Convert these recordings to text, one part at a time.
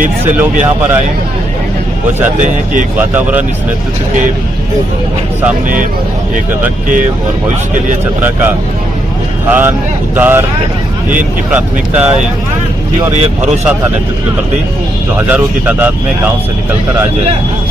उम्मीद से लोग यहाँ पर आए। वो चाहते हैं कि एक वातावरण इस नेतृत्व के सामने एक रख के और भविष्य के लिए चतरा का उत्थान उद्धार ये इनकी प्राथमिकता थी और ये भरोसा था नेतृत्व के प्रति, जो हजारों की तादाद में गांव से निकलकर आज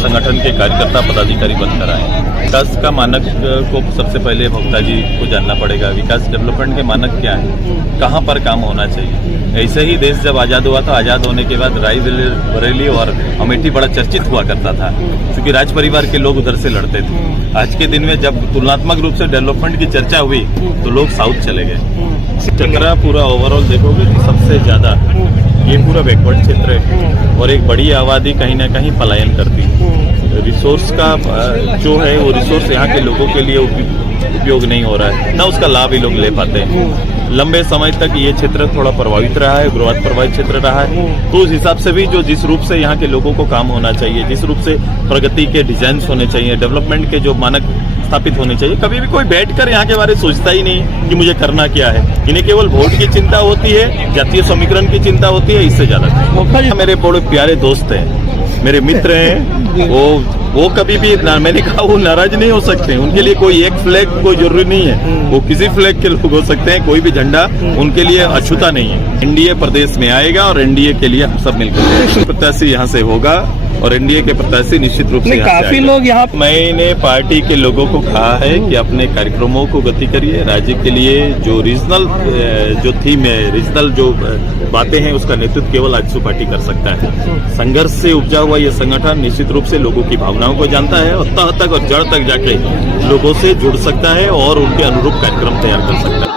संगठन के कार्यकर्ता पदाधिकारी बनकर आए। विकास का मानक को सबसे पहले भोक्ता जी को जानना पड़ेगा। विकास डेवलपमेंट के मानक क्या है, कहाँ पर काम होना चाहिए। ऐसे ही देश जब आज़ाद हुआ था, आज़ाद होने के बाद रायबरेली और अमेठी बड़ा चर्चित हुआ करता था, क्योंकि राज परिवार के लोग उधर से लड़ते थे। आज के दिन में जब तुलनात्मक रूप से डेवलपमेंट की चर्चा हुई तो लोग साउथ चले गए। चतरा पूरा ओवरऑल देखोगे तो सबसे ज्यादा ये पूरा बैकवर्ड क्षेत्र है और एक बड़ी आबादी कहीं ना कहीं पलायन करती है। रिसोर्स का जो है वो रिसोर्स यहाँ के लोगों के लिए उपयोग नहीं हो रहा है, ना उसका लाभ ही लोग ले पाते हैं। लंबे समय तक ये क्षेत्र थोड़ा प्रभावित रहा है, उग्रवाद प्रभावित क्षेत्र रहा है। तो उस हिसाब से भी जो जिस रूप से यहाँ के लोगों को काम होना चाहिए, जिस रूप से प्रगति के डिजाइन होने चाहिए, डेवलपमेंट के जो मानक स्थापित होने चाहिए, कभी भी कोई बैठकर यहाँ के बारे में सोचता ही नहीं कि मुझे करना क्या है। इन्हें केवल वोट की चिंता होती है, जातीय समीकरण की चिंता होती है, इससे ज्यादा। मेरे बड़े प्यारे दोस्त हैं, मेरे मित्र हैं, वो कभी भी मैंने कहा वो नाराज नहीं हो सकते। उनके लिए कोई एक फ्लैग कोई जरूरी नहीं है, वो किसी फ्लैग के लोग हो सकते हैं, कोई भी झंडा उनके लिए अछूता नहीं है। एनडीए प्रदेश में आएगा और एनडीए के लिए हम सब मिलकर प्रत्याशी यहाँ से होगा और एनडीए के प्रत्याशी निश्चित रूप से काफी लोग यहाँ। मैंने पार्टी के लोगों को कहा है कि अपने कार्यक्रमों को गति करिए। राज्य के लिए जो रीजनल जो थीम है, रीजनल जो बातें हैं, उसका नेतृत्व केवल आजसू पार्टी कर सकता है। संघर्ष से उपजा हुआ ये संगठन निश्चित रूप से लोगों की भावनाओं को जानता है और तह तक और जड़ तक जाके लोगों से जुड़ सकता है और उनके अनुरूप कार्यक्रम तैयार कर सकता है।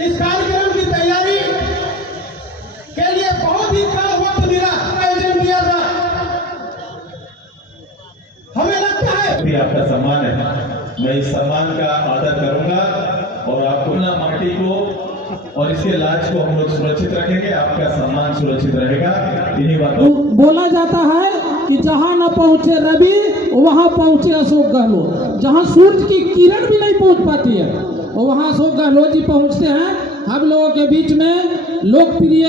इस कार्यक्रम की तैयारी के लिए बहुत ही कम वक्त मिला, आयोजन किया था। हमें लगता है आपका सम्मान है, मैं इस सम्मान का आदर करूंगा और आपको ना माटी को और इसके लाज को हम लोग सुरक्षित रखेंगे, आपका सम्मान सुरक्षित रहेगा। इन्हीं बातों बोला जाता है कि जहां न पहुंचे रवि वहां पहुंचे अशोक गहलोत। जहां सूरज की किरण भी नहीं पहुंच पाती है वहां अशोक गहलोत जी पहुंचते हैं। हम लोगों के बीच में लोकप्रिय,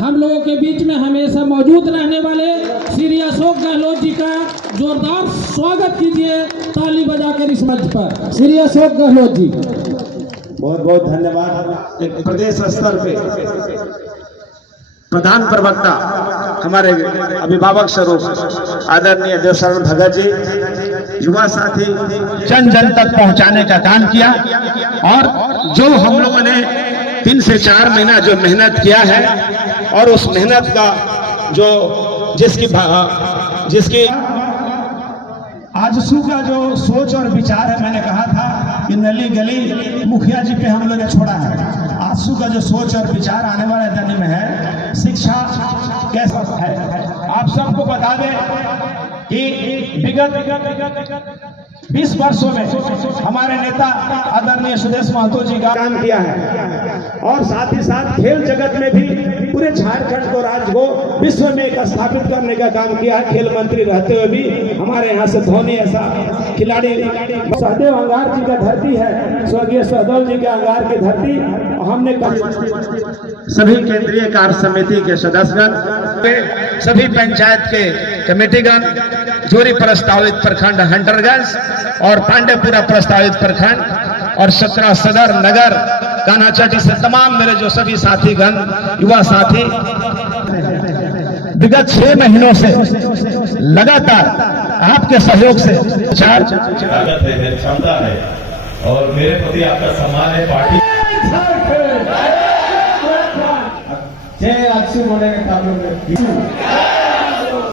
हम लोगों के बीच में हमेशा मौजूद रहने वाले श्री अशोक गहलोत जी का जोरदार स्वागत कीजिए ताली बजाकर इस मंच पर। श्री अशोक गहलोत जी, बहुत बहुत धन्यवाद। एक प्रदेश स्तर पे प्रधान प्रवक्ता हमारे अभिभावक स्वरूप आदरणीय देवशरण भगत जी युवा साथी जन जन तक पहुंचाने का काम किया और जो हम लोगों ने 3 से 4 महीना जो मेहनत किया है और उस मेहनत का जो जिसकी आजसू का जो सोच और विचार है, मैंने कहा था कि नली गली मुखिया जी पे हम लोग ने छोड़ा है। आजसू का जो सोच और विचार आने वाले दिन में है, शिक्षा कैसा है। आप सबको बता दें कि विगत 20 वर्षों में हमारे नेता आदरणीय सुदेश महतो जी का काम किया है और साथ ही साथ खेल जगत में भी पूरे झारखंड को, राज्य को विश्व में एक स्थापित करने का काम किया है। खेल मंत्री रहते हुए भी हमारे यहाँ से धोनी ऐसा खिलाड़ी, सहदेव अंगार जी का धरती है, स्वर्गीय सहदेव जी के अंगार की धरती। हमने सभी केंद्रीय कार्य समिति के सदस्यगण, सभी पंचायत के कमेटीगण, जोरी प्रस्तावित प्रखंड हंटरगंज और पांडेपुरा प्रस्तावित प्रखंड और 17 सदर नगर कानाचटी से तमाम मेरे जो सभी साथीगण, युवा साथी विगत 6 महीनों से लगातार आपके सहयोग से क्षमता है और मेरे प्रति आपका सम्मान है। पार्टी जय आजसू बोलेंगे आप लोग